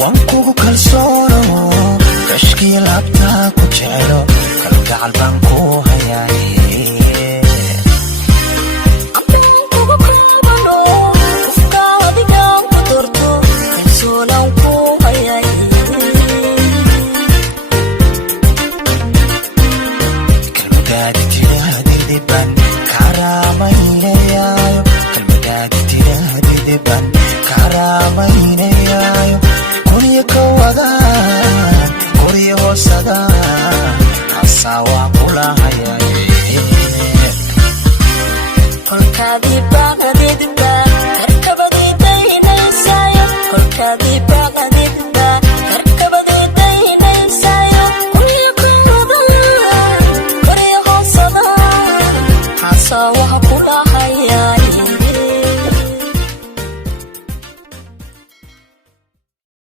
waan kugu kalsoono kashkii laabtaa ku jecelo kalgacal baan ku hayaaye Kolkadii baqadid baan karkabadii daynaysayo kolkadii baqadid